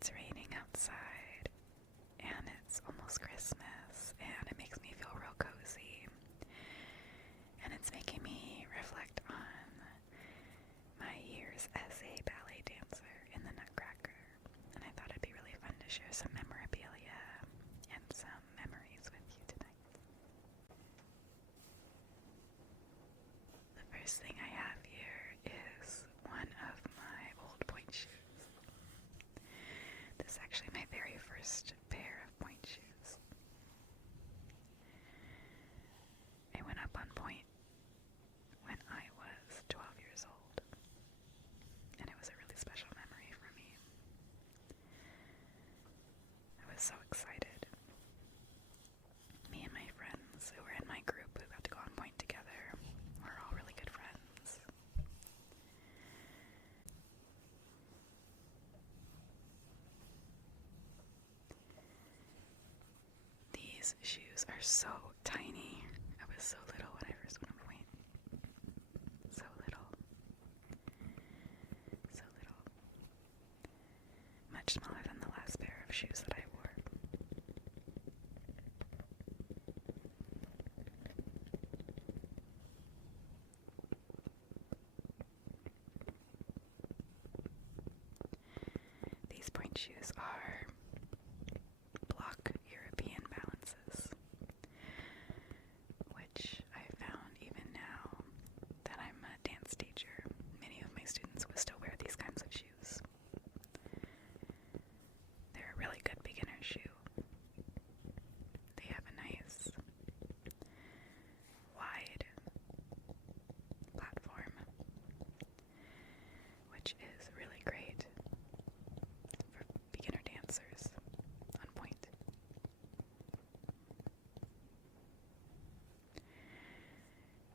It's raining outside, and it's almost Christmas, and it makes me feel real cozy. And it's making me reflect on my years as a ballet dancer in the Nutcracker. And I thought it'd be really fun to share some memorabilia and some memories with you tonight. The first thing I have here is one of my old Pointe Shoes. This is actually my very first pair of Pointe Shoes. I went up on Pointe when I was 12 years old, and it was a really special memory for me. I was so excited. Me and my friends who were in my group who got to go on Pointe together were all really good friends. These shoes are so tiny. I was so little when I first went on Pointe. So little. So little. Much smaller than the last pair of shoes that I wore. These Pointe shoes are block European balances, which I found even now that I'm a dance teacher. Many of my students will still wear these kinds of shoes. They're a really good beginner shoe. They have a nice wide platform, which is really great for beginner dancers on Pointe.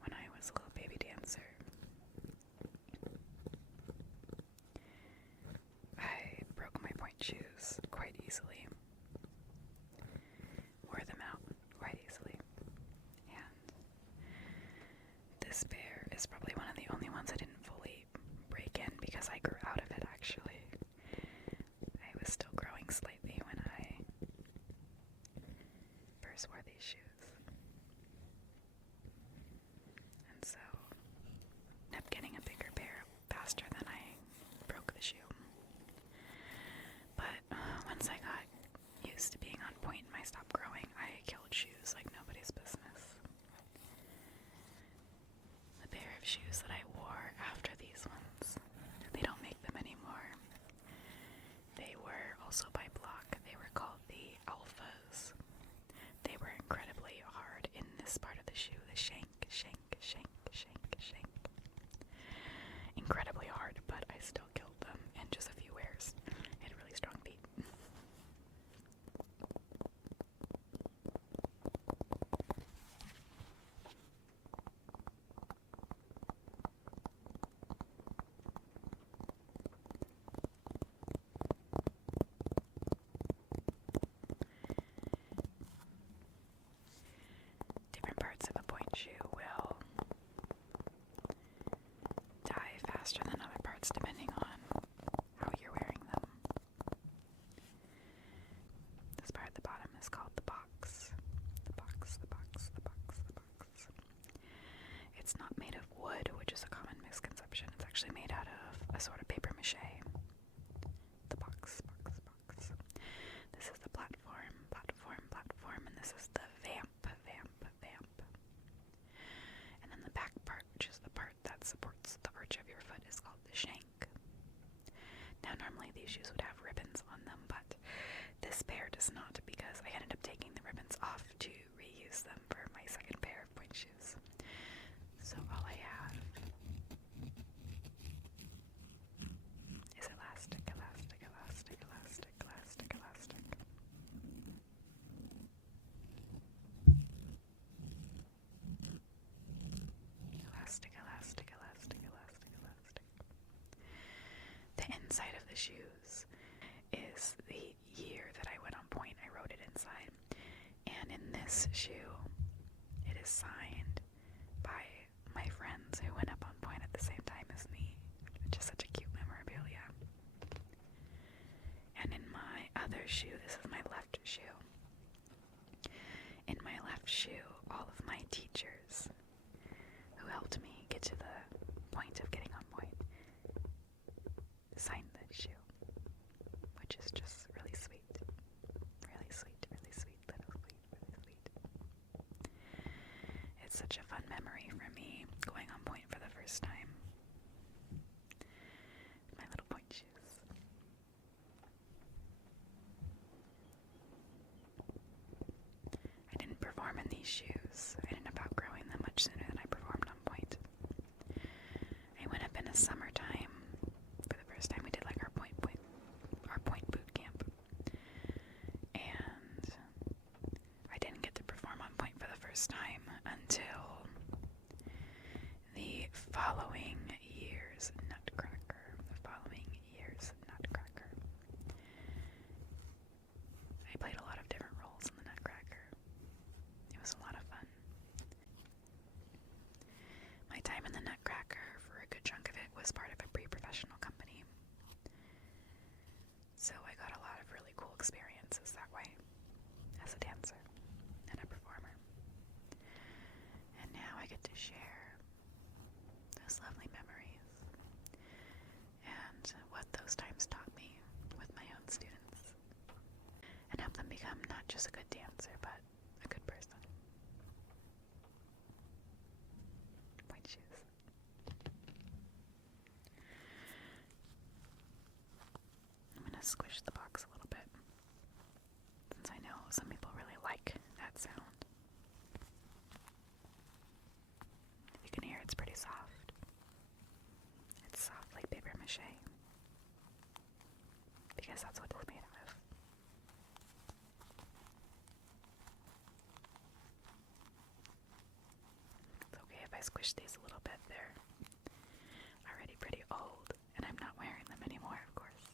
When I was a little baby dancer, I broke my Pointe shoes quite easily. Wore them out quite easily. And this pair is probably one of the only ones I didn't fully break in because I grew out of it actually. I was still growing slightly when I first wore these shoes. And so I ended up getting a bigger pair faster than I broke the shoe. But once I got used to being on Pointe and I stopped growing, I killed shoes like nobody's business. The pair of shoes that I wore after these ones, they don't make them anymore. They were also by block. They were called the Alphas. They were incredibly hard in this part of the shoe, the shank. Incredibly hard, but I still killed them in just a few wears. I had really strong feet. Different parts of a Pointe shoe will die faster than other parts depending on how you're wearing them. This part at the bottom is called the box. The box. It's not made of wood, which is a common misconception. It's actually made out of a sort of paper mache. The box. This is the platform, and this is the vamp. And then the back part, which is the part that supports the arch of your foot, is called the shank. Now normally these shoes would have ribbons on them, but this pair does not because I ended up taking the ribbons off to reuse them for my second pair of Pointe shoes. So all I have is elastic. The inside of the shoes is the year that I went on Pointe. I wrote it inside. And in this shoe, it is signed by my friends who went up on Pointe at the same time as me, which is such a cute memorabilia. And in my shoe. This is my left shoe. In my left shoe, all of my teachers who helped me get to the point of getting on point signed the shoe, which is just really sweet. Really sweet, really sweet, little sweet, really sweet. It's such a fun memory for me going on point for the first time. My little pointe shoes. I didn't perform in these shoes. I ended up outgrowing them much sooner than I performed on point. I went up in the summertime for the first time. We did like our point boot camp, and I didn't get to perform on point for the first time until the following year's Nutcracker. I played a lot of different roles in the Nutcracker. It was a lot of fun. My time in the Nutcracker, for a good chunk of it, was part of a pre-professional company. So I got a lot of really cool experiences that way, as a dancer and a performer. And now I get to share those lovely memories and what those times taught me with my own students, and help them become not just a good dancer, but a good person. Pointe shoes. I'm going to squish the box a little bit, since I know some people really like that sound. You can hear it's pretty soft. It's soft like paper mache, because that's what it's made out of. It's okay if I squish these a little bit. They're already pretty old, and I'm not wearing them anymore, of course.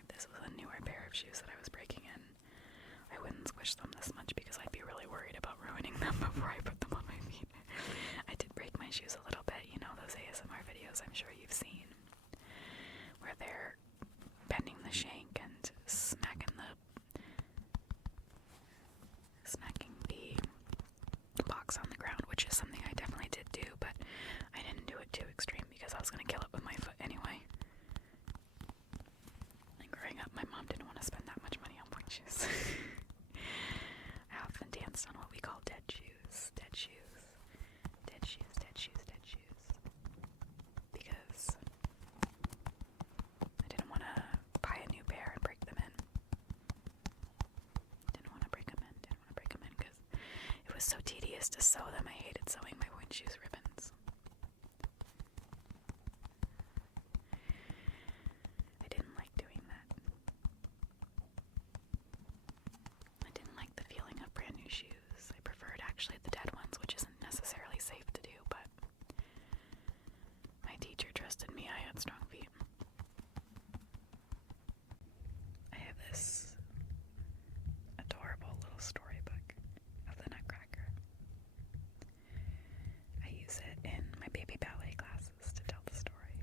If this was a newer pair of shoes that I was breaking in, I wouldn't squish them this much because I'd be really worried about ruining them before I put them on my feet. I did break my shoes a little bit, you know, those ASMR videos I'm sure you've seen, where they're bending the shank and smacking the box on the ground, which is something I definitely did do, but I didn't do it too extreme because I was going to kill it with my foot anyway. And growing up, my mom didn't want to spend that much money on pointe shoes. I often danced on what we call dead shoes. Dead shoes. Dead shoes, dead shoes, dead shoes. Because I didn't want to buy a new pair and break them in. Didn't want to break them in because it was so tedious to sew them. I hated sewing my pointe shoes ribbons. I didn't like doing that. I didn't like the feeling of brand new shoes. I preferred actually the dead ones, which isn't necessarily safe to do, but my teacher trusted me. I had strong feet. I have this adorable little storybook of the Nutcracker. I use it in my baby ballet classes to tell the story.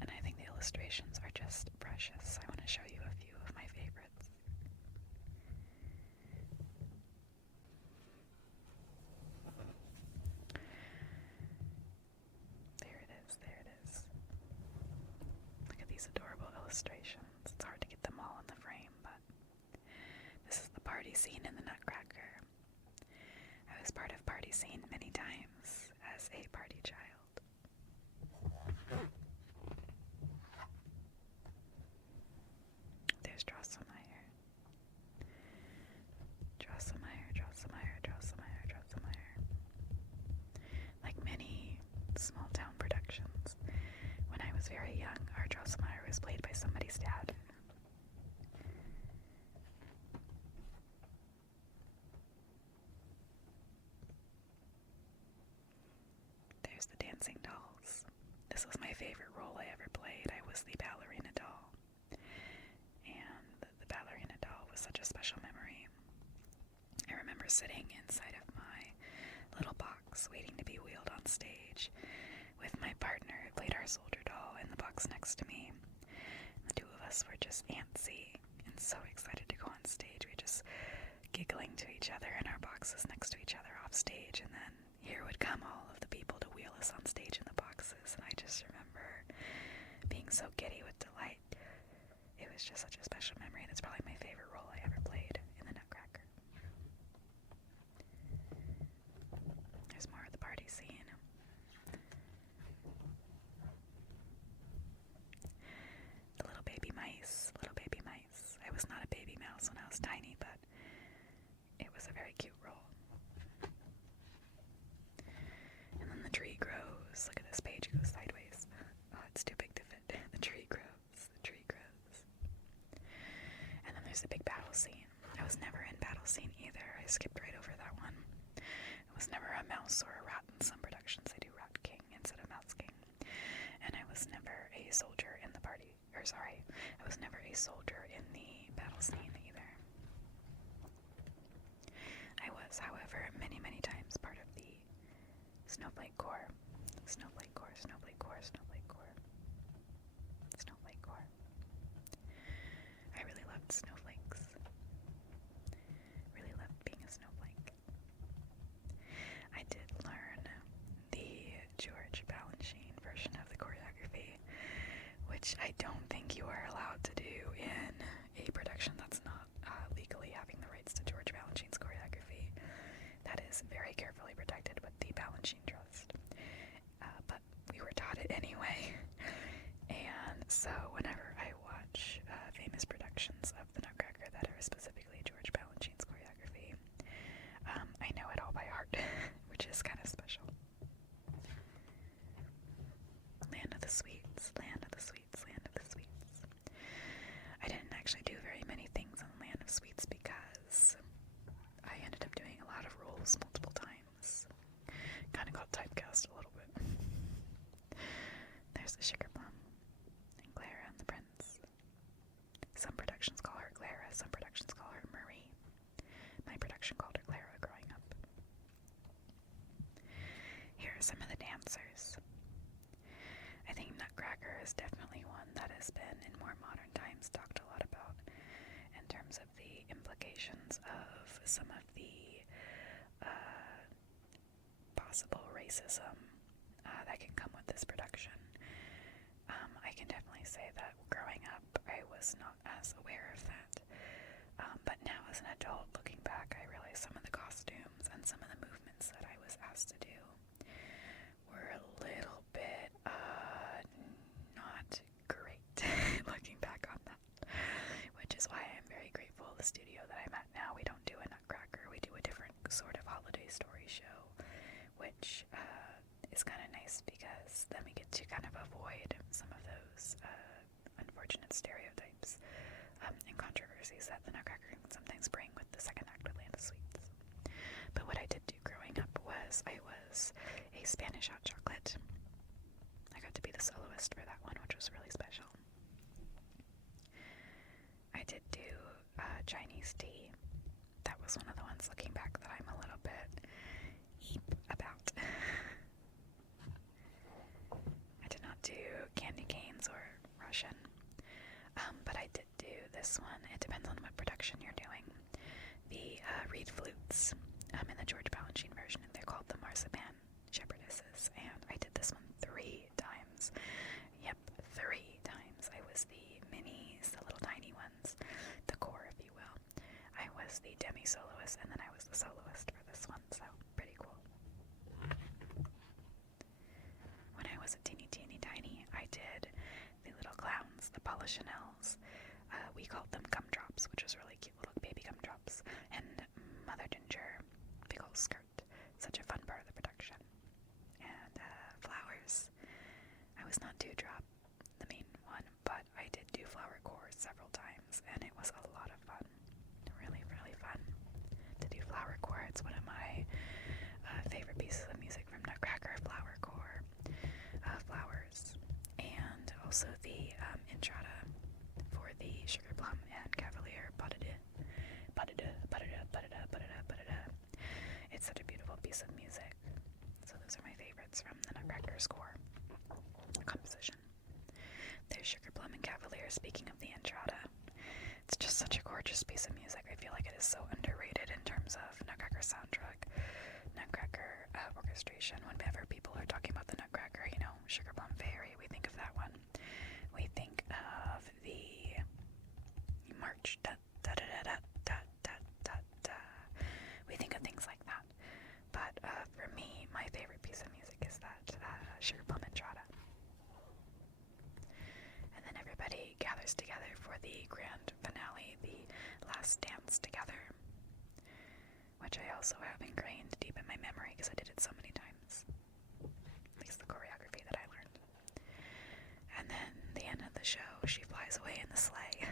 And I think the illustrations are just precious. I want to show you a few of my favorites. There it is, there it is. Look at these adorable illustrations. It's hard to get them all in the frame, but this is the party scene in the Nutcracker. I was part of party scene many times as a party child. There's Drosselmeyer. Drosselmeyer, Drosselmeyer, Drosselmeyer, Drosselmeyer. Like many small town productions, when I was very young, our Drosselmeyer was played by somebody's dad. There's the dancing dolls. This was my favorite role I ever played. I was the ballerina doll. And the ballerina doll was such a special memory. I remember sitting inside of my little box waiting to be wheeled on stage with my partner who played our soldier doll in the box next to me. us were just antsy and so excited to go on stage. We were just giggling to each other in our boxes next to each other off stage, and then here would come all of the people to wheel us on stage in the boxes, and I just remember being so giddy with delight. It was just such a special memory, and it's probably my favorite role I ever played in the Nutcracker. There's more of the party scene. The little baby mice. I was not a baby mouse when I was tiny, but it was a very cute role. And then the tree grows. Look at this page goes sideways. Oh, it's too big to fit. The tree grows. And then there's the big battle scene. I was never in battle scene either. I skipped right over that one. I was never a mouse or a rat. In some productions they do Rat King instead of Mouse King. And I was never a soldier in the party. I was never a soldier in the battle scene either. I was, however, many, many times part of the Snowflake Corps. I really loved snowflakes. Really loved being a snowflake. I did learn the George Balanchine version of the choreography, which I don't think you are allowed to do in a production that's not legally having the rights to George Balanchine's choreography. That is very carefully protected with the Balanchine Trust. But we were taught it anyway. And so whenever I watch famous productions of the Nutcracker that are specifically George Balanchine's choreography, I know it all by heart, which is kind of special. Land of the Sweets. I didn't actually do very many things on Land of Sweets because I ended up doing a lot of roles multiple times. Kind of got typecast a little bit. There's the Sugar Plum and Clara and the Prince. Some productions call her Clara, some productions call her Marie. My production called her Clara growing up. Here are some of the dancers. I think Nutcracker is definitely one that has been, in more modern times, talked a lot about in terms of the implications of some of the possible racism that can come with this production. I can definitely say that growing up, I was not as aware of that. But now as an adult, looking back, I realize some of the costumes and some of the movements that I was asked to do were a little bit not great looking back on that, which is why I'm very grateful the studio that I'm at now, we don't do a Nutcracker, we do a different sort of holiday story show, which is kind of nice because then we get to kind of avoid some of those unfortunate stereotypes and controversies that the Nutcracker can sometimes bring with the second act of Land of Sweets. But what I did do growing up was I was a Spanish hot chocolate. I got to be the soloist for that one, which was really special. I did do Chinese tea. That was one of the ones looking back that I'm a little bit eep about. I did not do candy canes or Russian, but I did do this one. It depends on what production you're doing. The reed flutes in the George Balanchine version, and they're called the Marzipan Shepherdesses, and I did this one 3 times. Yep, 3 times. I was the minis, the little tiny ones, the core, if you will. I was the demi-soloist, and then I was the soloist for this one, so pretty cool. When I was a teeny tiny, I did the little clowns, the Polichinelles. We called them gumdrops, which was really cute, little baby gumdrops, and Mother Ginger, big old skirt. Such a fun part of the production. And flowers. I was not Dewdrop, the main one, but I did do flower chorus several times, and it was a lot of fun. Really, really fun to do flower chorus. It's one of my favorite pieces of music from Nutcracker, flower chorus, flowers, and also the entrada for the Sugar Plum and Cavalier Pas-de-deux. It's such a beautiful piece of music. So those are my favorites from the Nutcracker score composition. There's Sugar Plum and Cavalier, speaking of the Entrada. It's just such a gorgeous piece of music. I feel like it is so underrated in terms of Nutcracker soundtrack, Nutcracker orchestration. Whenever people are talking about the Nutcracker, you know, Sugar Plum Fairy, we think of that one. We think of the march, da da da da da da da da. We think of things like that. But for me, my favorite piece of music is that Sugar Plum Entrada. And then everybody gathers together for the grand finale, the last dance together, which I also have ingrained deep in my memory because I did it so many times. At least the choreography that I learned. And then the end of the show, she flies away in the sleigh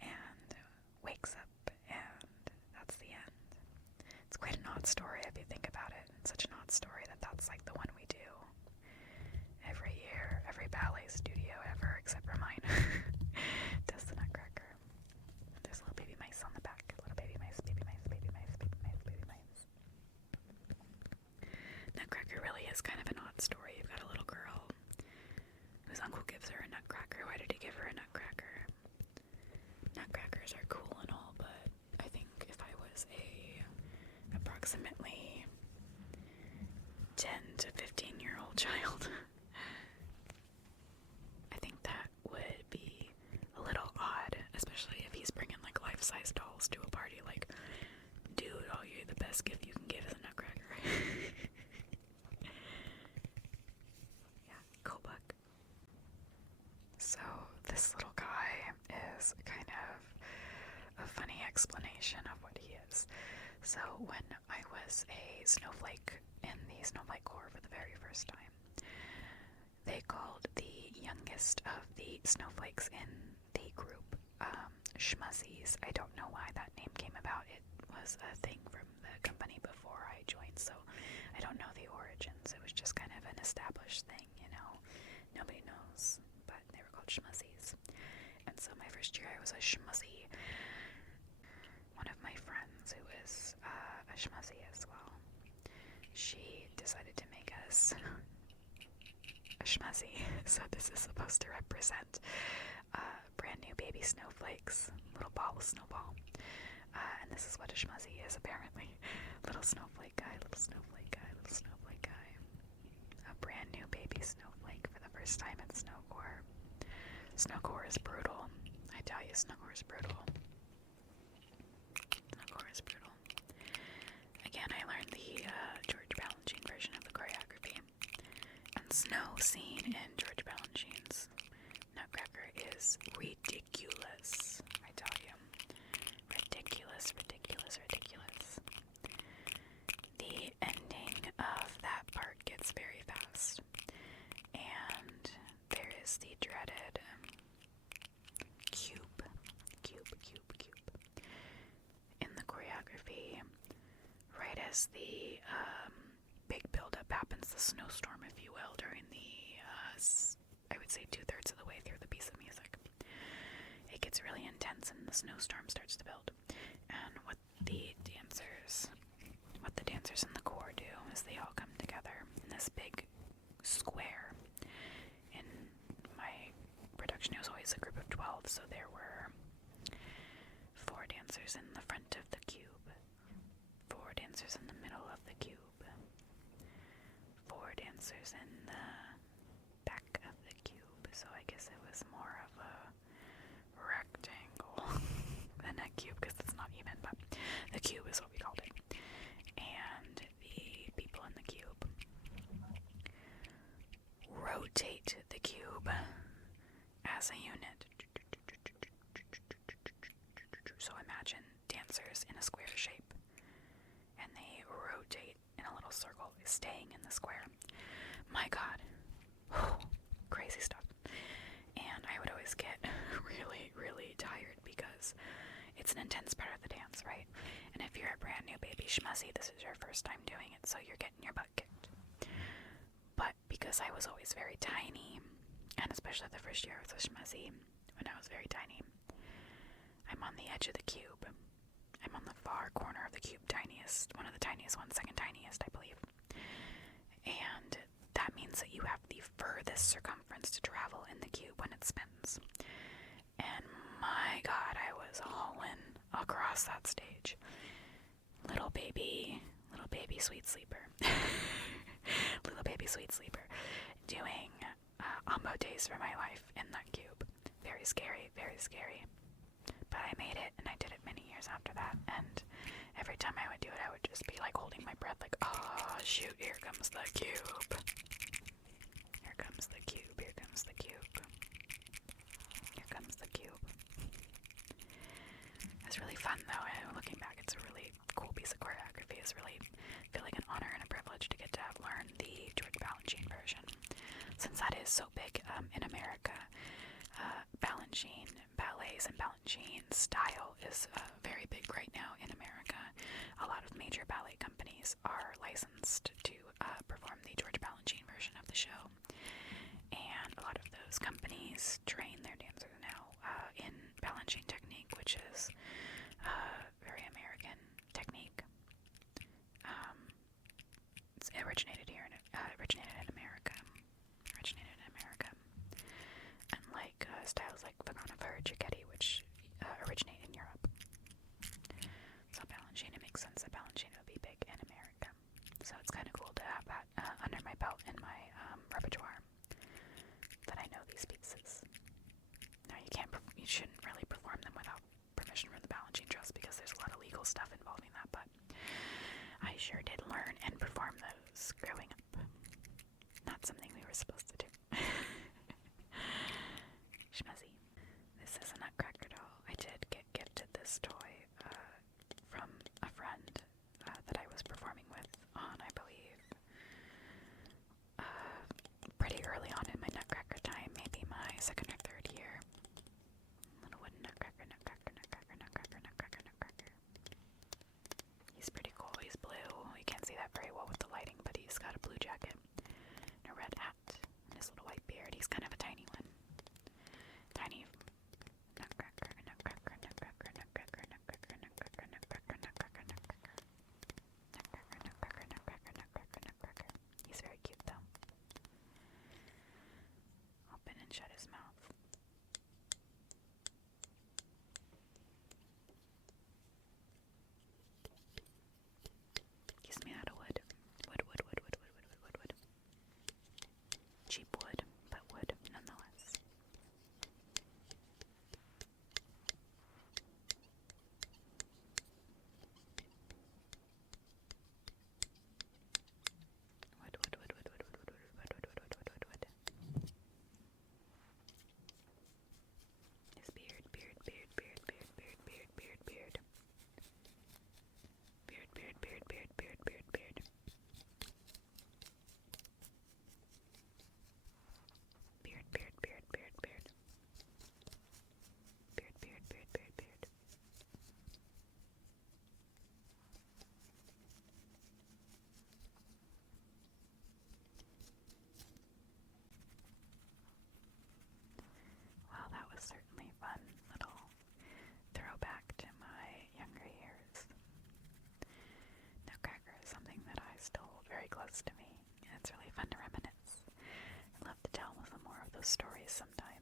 and wakes up, and that's the end. It's quite an odd story if you think about it. It's such an odd story that that's like the one we do every year. Every ballet studio ever, except for mine, does the Nutcracker. There's little baby mice on the back. Little baby mice, baby mice, baby mice, baby mice, baby mice. Nutcracker really is kind of an odd story. You've got a little girl whose uncle gives her a nutcracker. Why did he give her a nutcracker? Nutcrackers are cool and all, but I think if I was a approximately 10 to 15-year-old child, I think that would be a little odd, especially if he's bringing like life-size dolls to a party. Like, dude, all you the best gift you can give is a nutcracker. Yeah, cool book. So this little guy is kind of a funny explanation of what he is. So when I was a snowflake in the Snowflake Corps for the very first time, they called the youngest of the snowflakes in the group Shmuzzies. I don't know why that name came about. It was a thing from the company before I joined, so I don't know the origins. It was just kind of an established thing, you know. Nobody knows, but they were called Shmuzzies. And so my first year I was a Shmuzzie. One of my friends who is a Shmuzzie as well, she decided to make us a Shmuzzie. So this is supposed to represent brand new baby snowflakes, little ball of snowball. And this is what a Shmuzzie is apparently. Little snowflake guy, little snowflake guy, little snowflake guy. A brand new baby snowflake for the first time in Snow Corps. Snow Corps is brutal. I tell you, Snow Corps is brutal. Snow Corps is brutal. Again, I learned the George Balanchine version of the choreography. And snow scene in George Balanchine's Nutcracker is ridiculous. I tell you. Ridiculous, ridiculous, ridiculous. The ending of that part gets very fast. And there is the dreaded cube. In the choreography, right as the big buildup happens, the snowstorm, if you will, during the, I would say 2/3 of the way through the piece of music. It gets really intense and the snowstorm starts to build. And what the dancers in the corps do is they all come together in this big square. In my production, it was always a group of 12, so there were 4 dancers in the front of the cube, 4 dancers in the middle of the cube, 4 dancers in the back of the cube. So I guess it was more of a rectangle than a cube because it's not even, but the cube is what we called it. And the people in the cube rotate the cube as a unit. So imagine dancers in a square shape, and they rotate in a little circle, staying in the square. My God, crazy stuff. And I would always get really, really tired because it's an intense part of the dance, right? And if you're a brand new baby Shmuzzie, this is your first time doing it, so you're getting your butt kicked. But because I was always very tiny, and especially the first year I was a Shmuzzie, when I was very tiny, I'm on the edge of the cube. I'm on the far corner of the cube, tiniest, one of the tiniest ones, second tiniest, I believe. And that means that you have the furthest circumference to travel in the cube when past that stage. Little baby sweet sleeper. Little baby sweet sleeper. Doing Ambo days for my life in that cube. Very scary, very scary. But I made it, and I did it many years after that, and every time I would do it, I would just be like holding my breath, like, oh shoot, here comes the cube. Here comes the cube, here comes the cube. Here comes the cube. It's really fun though, and looking back, it's a really cool piece of choreography. It's really feel like an honor and a privilege to get to have learned the George Balanchine version. Since that is so big in America, Balanchine, ballets and Balanchine style is very big right now in America. A lot of major ballet companies are licensed to perform the George Balanchine version of the show. And a lot of those companies train their dancers now in Balanchine technique, which is very American technique. It's originated in America. Unlike styles like Vaganova or Cicchetti, which originate in Europe. So Balanchine, it makes sense that Balanchine will be big in America. So it's kind of cool to have that under my belt in my repertoire, that I know these pieces. Now you shouldn't really perform them without permission from the Balanchine Trust, because there's a lot of legal stuff involving that, but I sure did learn and perform those growing up. Not something we were supposed to do. Shmuzzie. This is a Nutcracker doll. I did get gifted this toy from a friend that I was performing with on, I believe, pretty early on in my Nutcracker time, maybe my second or third year. Little wooden Nutcracker. He's pretty cool. He's blue. You can't see that very well with the lighting, but he's got a blue jacket and a red hat and his little white beard. He's kind of a tiny one. Tiny Nutcracker. He's very cute though. Open and shut his mouth. Gives me out of wood. Wood. Cheap wood, but wood nonetheless. Wood. His beard. Beard. Well, that was certainly fun. Little throwback to my younger years. Nutcracker is something that I still hold very close to me, and it's really fun to reminisce. I love to tell some more of those stories sometime.